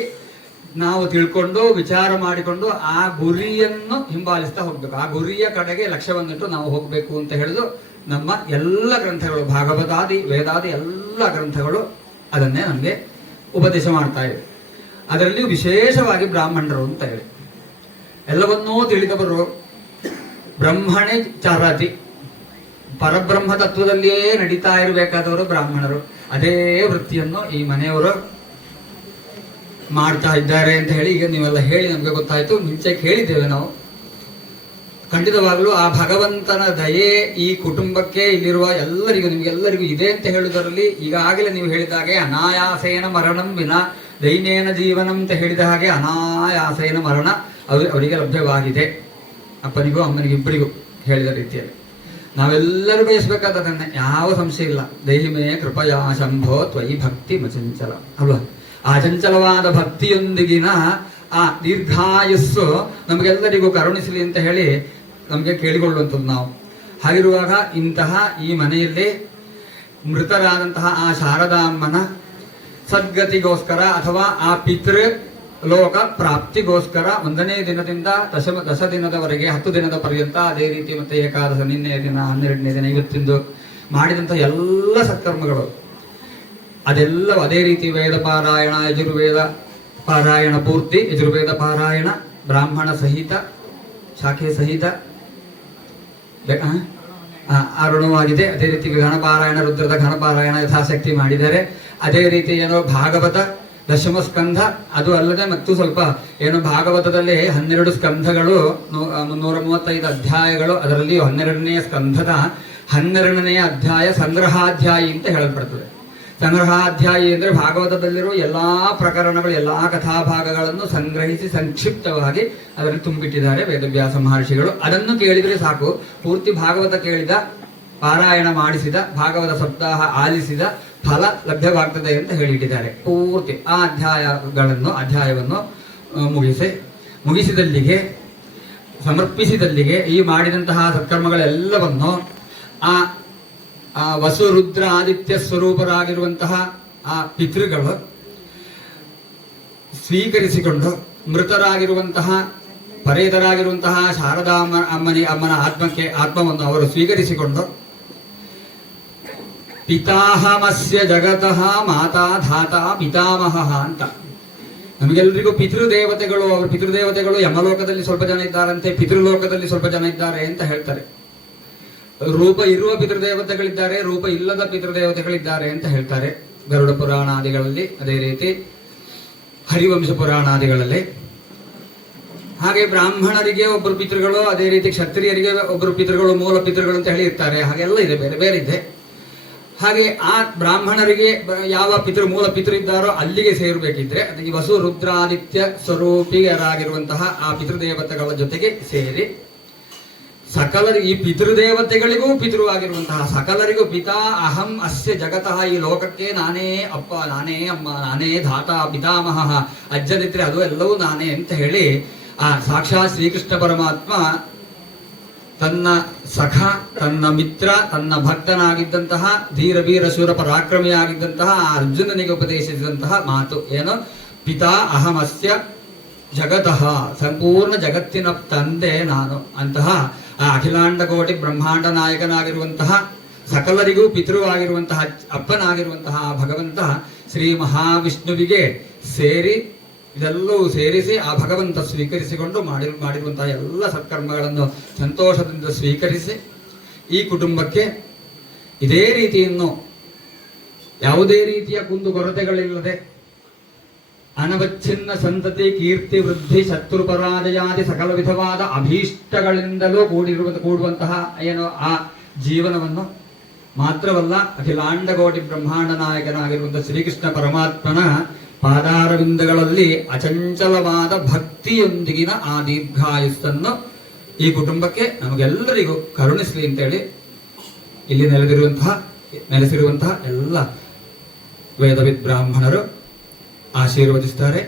ನಾವು ತಿಳ್ಕೊಂಡು ವಿಚಾರ ಮಾಡಿಕೊಂಡು ಆ ಗುರಿಯನ್ನು ಹಿಂಬಾಲಿಸ್ತಾ ಹೋಗ್ಬೇಕು. ಆ ಗುರಿಯ ಕಡೆಗೆ ಲಕ್ಷ್ಯವನ್ನಿಟ್ಟು ನಾವು ಹೋಗ್ಬೇಕು ಅಂತ ಹೇಳಿದು ನಮ್ಮ ಎಲ್ಲ ಗ್ರಂಥಗಳು, ಭಾಗವತಾದಿ ವೇದಾದಿ ಎಲ್ಲ ಗ್ರಂಥಗಳು ಅದನ್ನೇ ನಮಗೆ ಉಪದೇಶ ಮಾಡ್ತಾ ಇವೆ. ಅದರಲ್ಲಿ ವಿಶೇಷವಾಗಿ ಬ್ರಾಹ್ಮಣರು ಅಂತ ಹೇಳಿ ಎಲ್ಲವನ್ನೂ ತಿಳಿದವರು. ಬ್ರಹ್ಮಣೆ ಚರತಿ, ಪರಬ್ರಹ್ಮ ತತ್ವದಲ್ಲಿಯೇ ನಡೀತಾ ಇರಬೇಕಾದವರು ಬ್ರಾಹ್ಮಣರು. ಅದೇ ವೃತ್ತಿಯನ್ನು ಈ ಮನೆಯವರು ಮಾಡ್ತಾ ಇದ್ದಾರೆ ಅಂತ ಹೇಳಿ ಈಗ ನೀವೆಲ್ಲ ಹೇಳಿ ನಮಗೆ ಗೊತ್ತಾಯ್ತು. ಮುಂಚೆ ಕೇಳಿದ್ದೇವೆ ನಾವು. ಖಂಡಿತವಾಗಲೂ ಆ ಭಗವಂತನ ದಯೆ ಈ ಕುಟುಂಬಕ್ಕೆ, ಇಲ್ಲಿರುವ ಎಲ್ಲರಿಗೂ, ನಿಮಗೆಲ್ಲರಿಗೂ ಇದೆ ಅಂತ ಹೇಳುವುದರಲ್ಲಿ ಈಗಾಗಲೇ ನೀವು ಹೇಳಿದ ಹಾಗೆ ಅನಾಯಾಸೇನ ಮರಣಂ ವಿನ ದೈನೇನ ಜೀವನಂ ಅಂತ ಹೇಳಿದ ಹಾಗೆ ಅನಾಯಾಸೇನ ಮರಣ ಅವರಿಗೆ ಲಭ್ಯವಾಗಿದೆ. ಅಪ್ಪನಿಗೂ ಅಮ್ಮನಿಗೂ ಇಬ್ಬರಿಗೂ ಹೇಳಿದ ರೀತಿಯಲ್ಲಿ ನಾವೆಲ್ಲರೂ ಬಯಸಬೇಕಾದದನ್ನೇ, ಯಾವ ಸಂಶಯ ಇಲ್ಲ. ದೈಹಿಮೇ ಕೃಪಯಾ ಶಂಭೋ ತ್ವಯಿ ಭಕ್ತಿ ಮಚಂಚಲ ಅಲ್ವಾ. ಆ ಚಂಚಲವಾದ ಭಕ್ತಿಯೊಂದಿಗಿನ ಆ ದೀರ್ಘಾಯಸ್ಸು ನಮಗೆಲ್ಲರಿಗೂ ಕರುಣಿಸಲಿ ಅಂತ ಹೇಳಿ ನಮಗೆ ಕೇಳಿಕೊಳ್ಳುವಂಥದ್ದು ನಾವು. ಹಾಗಿರುವಾಗ ಇಂತಹ ಈ ಮನೆಯಲ್ಲಿ ಮೃತರಾದಂತಹ ಆ ಶಾರದಾಮ್ಮನ ಸದ್ಗತಿಗೋಸ್ಕರ ಅಥವಾ ಆ ಪಿತೃ ಲೋಕ ಪ್ರಾಪ್ತಿಗೋಸ್ಕರ 1ನೇ ದಿನದಿಂದ ದಶ ದಿನದವರೆಗೆ 10 ದಿನದ ಪರ್ಯಂತ, ಅದೇ ರೀತಿ ಮತ್ತೆ ಏಕಾದಶ, ನಿನ್ನೆ ದಿನ, 12ನೇ ದಿನ, ಇವತ್ತಿಂದು ಮಾಡಿದಂತಹ ಎಲ್ಲ ಸತ್ಕರ್ಮಗಳು ಅದೆಲ್ಲವೂ ಅದೇ ರೀತಿ ವೇದ ಪಾರಾಯಣ, ಯಜುರ್ವೇದ ಪಾರಾಯಣ ಪೂರ್ತಿ, ಯಜುರ್ವೇದ ಪಾರಾಯಣ ಬ್ರಾಹ್ಮಣ ಸಹಿತ, ಶಾಖೆ ಸಹಿತ ಅರುಣವಾಗಿದೆ. ಅದೇ ರೀತಿ ಘನಪಾರಾಯಣ, ರುದ್ರದ ಘನಪಾರಾಯಣ ಯಥಾಶಕ್ತಿ ಮಾಡಿದ್ದಾರೆ. ಅದೇ ರೀತಿ ಏನೋ ಭಾಗವತ ದಶಮ ಸ್ಕಂಧ, ಅದು ಅಲ್ಲದೆ ಮತ್ತು ಸ್ವಲ್ಪ ಏನು ಭಾಗವತದಲ್ಲಿ 12 ಸ್ಕಂಧಗಳು, 335 ಅಧ್ಯಾಯಗಳು. ಅದರಲ್ಲಿ 12ನೇ ಸ್ಕಂಧದ 12ನೇ ಅಧ್ಯಾಯ ಸಂಗ್ರಹಾಧ್ಯಾಯಿ ಅಂತ ಹೇಳಲ್ಪಡ್ತದೆ. ಸಂಗ್ರಹಾಧ್ಯಾಯಿ ಅಂದರೆ ಭಾಗವತದಲ್ಲಿರುವ ಎಲ್ಲಾ ಪ್ರಕರಣಗಳು, ಎಲ್ಲಾ ಕಥಾಭಾಗಗಳನ್ನು ಸಂಗ್ರಹಿಸಿ ಸಂಕ್ಷಿಪ್ತವಾಗಿ ಅದರಲ್ಲಿ ತುಂಬಿಟ್ಟಿದ್ದಾರೆ ವೇದವ್ಯಾಸ ಮಹರ್ಷಿಗಳು. ಅದನ್ನು ಕೇಳಿದರೆ ಸಾಕು, ಪೂರ್ತಿ ಭಾಗವತ ಕೇಳಿದ, ಪಾರಾಯಣ ಮಾಡಿಸಿದ, ಭಾಗವತ ಸಪ್ತಾಹ ಆಲಿಸಿದ ಫಲ ಲಭ್ಯವಾಗ್ತದೆ ಅಂತ ಹೇಳಿಟ್ಟಿದ್ದಾರೆ. ಪೂರ್ತಿ ಆ ಅಧ್ಯಾಯವನ್ನು ಮುಗಿಸಿದಲ್ಲಿಗೆ, ಸಮರ್ಪಿಸಿದಲ್ಲಿಗೆ ಈ ಮಾಡಿದಂತಹ ಸತ್ಕರ್ಮಗಳೆಲ್ಲವನ್ನು ಆ ವಸು ರುದ್ರ ಆದಿತ್ಯ ಸ್ವರೂಪರಾಗಿರುವಂತಹ ಆ ಪಿತೃಗಳು ಸ್ವೀಕರಿಸಿಕೊಂಡು, ಮೃತರಾಗಿರುವಂತಹ ಪರೇತರಾಗಿರುವಂತಹ ಶಾರದಾ ಅಮ್ಮನ ಆತ್ಮವನ್ನು ಅವರು ಸ್ವೀಕರಿಸಿಕೊಂಡು, ಪಿತಾಹಮಸ್ಯ ಜಗತಃ ಮಾತಾ ಧಾತಾ ಪಿತಾಮಹ ಅಂತ ನಮಗೆಲ್ಲರಿಗೂ ಪಿತೃದೇವತೆಗಳು, ಅವರು ಪಿತೃದೇವತೆಗಳು ಯಮಲೋಕದಲ್ಲಿ ಸ್ವಲ್ಪ ಜನ ಇದ್ದಾರಂತೆ, ಪಿತೃಲೋಕದಲ್ಲಿ ಸ್ವಲ್ಪ ಜನ ಇದ್ದಾರೆ ಅಂತ ಹೇಳ್ತಾರೆ. ರೂಪ ಇರುವ ಪಿತೃದೇವತೆಗಳಿದ್ದಾರೆ, ರೂಪ ಇಲ್ಲದ ಪಿತೃದೇವತೆಗಳಿದ್ದಾರೆ ಅಂತ ಹೇಳ್ತಾರೆ ಗರುಡ ಪುರಾಣಾದಿಗಳಲ್ಲಿ, ಅದೇ ರೀತಿ ಹರಿವಂಶ ಪುರಾಣಾದಿಗಳಲ್ಲಿ. ಹಾಗೆ ಬ್ರಾಹ್ಮಣರಿಗೆ ಒಬ್ಬರು ಪಿತೃಗಳು, ಅದೇ ರೀತಿ ಕ್ಷತ್ರಿಯರಿಗೆ ಒಬ್ಬರು ಪಿತೃಗಳು, ಮೂಲ ಪಿತೃಗಳು ಅಂತ ಹೇಳಿ ಇರ್ತಾರೆ. ಹಾಗೆಲ್ಲ ಇದೆ, ಬೇರೆ ಬೇರೆ ಇದೆ. ಹಾಗೆ ಆ ಬ್ರಾಹ್ಮಣರಿಗೆ ಯಾವ ಮೂಲ ಪಿತೃ ಇದ್ದಾರೋ ಅಲ್ಲಿಗೆ ಸೇರಬೇಕಿದ್ರೆ ಈ ವಸು ರುದ್ರಾದಿತ್ಯ ಸ್ವರೂಪಿಯರಾಗಿರುವಂತಹ ಆ ಪಿತೃದೇವತೆಗಳ ಜೊತೆಗೆ ಸೇರಿ ಈ ಪಿತೃದೇವತೆಗಳಿಗೂ ಪಿತೃವಾಗಿರುವಂತಹ ಸಕಲರಿಗೂ ಪಿತಾ ಅಹಂ ಅಸ್ಯ ಜಗತಃ, ಈ ಲೋಕಕ್ಕೆ ನಾನೇ ಅಪ್ಪ, ನಾನೇ ಅಮ್ಮ, ನಾನೇ ಧಾತಾ ಪಿತಾಮಹ, ಅಜ್ಜನಿದ್ರೆ ಅದು ಎಲ್ಲವೂ ನಾನೇ ಅಂತ ಹೇಳಿ ಆ ಸಾಕ್ಷಾತ್ ಶ್ರೀಕೃಷ್ಣ ಪರಮಾತ್ಮ ತನ್ನ ಸಖ, ತನ್ನ ಮಿತ್ರ, ತನ್ನ ಭಕ್ತನಾಗಿದ್ದಂತಹ ಧೀರ ವೀರ ಶೂರ ಪರಾಕ್ರಮಿಯಾಗಿದ್ದಂತಹ ಅರ್ಜುನನಿಗೆ ಉಪದೇಶಿಸಿದಂತಹ ಮಾತು ಏನು? ಪಿತಾ ಅಹಮಸ್ಯ ಜಗತಃ ಸಂಪೂರ್ಣ ಜಗತ್ತಿನ ತಂದೆ ನಾನು ಅಂತಹ ಆ ಅಖಿಲಾಂಡ ಕೋಟಿ ಬ್ರಹ್ಮಾಂಡ ನಾಯಕನಾಗಿರುವಂತಹ ಸಕಲರಿಗೂ ಪಿತೃವಾಗಿರುವಂತಹ ಅಪ್ಪನಾಗಿರುವಂತಹ ಭಗವಂತ ಶ್ರೀ ಮಹಾವಿಷ್ಣುವಿಗೆ ಸೇರಿ ಇದೆಲ್ಲವೂ ಸೇರಿಸಿ ಆ ಭಗವಂತ ಸ್ವೀಕರಿಸಿಕೊಂಡು ಮಾಡಿರುವಂತಹ ಎಲ್ಲ ಸತ್ಕರ್ಮಗಳನ್ನು ಸಂತೋಷದಿಂದ ಸ್ವೀಕರಿಸಿ ಈ ಕುಟುಂಬಕ್ಕೆ ಇದೇ ರೀತಿಯನ್ನು ಯಾವುದೇ ರೀತಿಯ ಕುಂದುಕೊರತೆಗಳಿಲ್ಲದೆ ಅನವಚ್ಛಿನ್ನ ಸಂತತಿ ಕೀರ್ತಿ ವೃದ್ಧಿ ಶತ್ರು ಪರಾಜಯಾದಿ ಸಕಲ ವಿಧವಾದ ಅಭೀಷ್ಟಗಳಿಂದಲೂ ಕೂಡುವಂತಹ ಏನು ಆ ಜೀವನವನ್ನು ಮಾತ್ರವಲ್ಲ ಅಖಿಲಾಂಡಕೋಟಿ ಬ್ರಹ್ಮಾಂಡ ನಾಯಕನಾಗಿರುವಂತಹ ಶ್ರೀಕೃಷ್ಣ ಪರಮಾತ್ಮನ ಪಾದಾರವಿಂದಗಳಲ್ಲಿ ಅಚಂಚಲವಾದ ಭಕ್ತಿಯೊಂದಿಗಿನ ಆ ದೀರ್ಘಾಯುಸ್ಸನ್ನು ಈ ಕುಟುಂಬಕ್ಕೆ ನಮಗೆಲ್ಲರಿಗೂ ಕರುಣಿಸಲಿ ಅಂತೇಳಿ ಇಲ್ಲಿ ನೆಲೆಸಿರುವಂತಹ ಎಲ್ಲ ವೇದವಿದ್ ಬ್ರಾಹ್ಮಣರು ಆಶೀರ್ವದಿಸ್ತಾರೆ.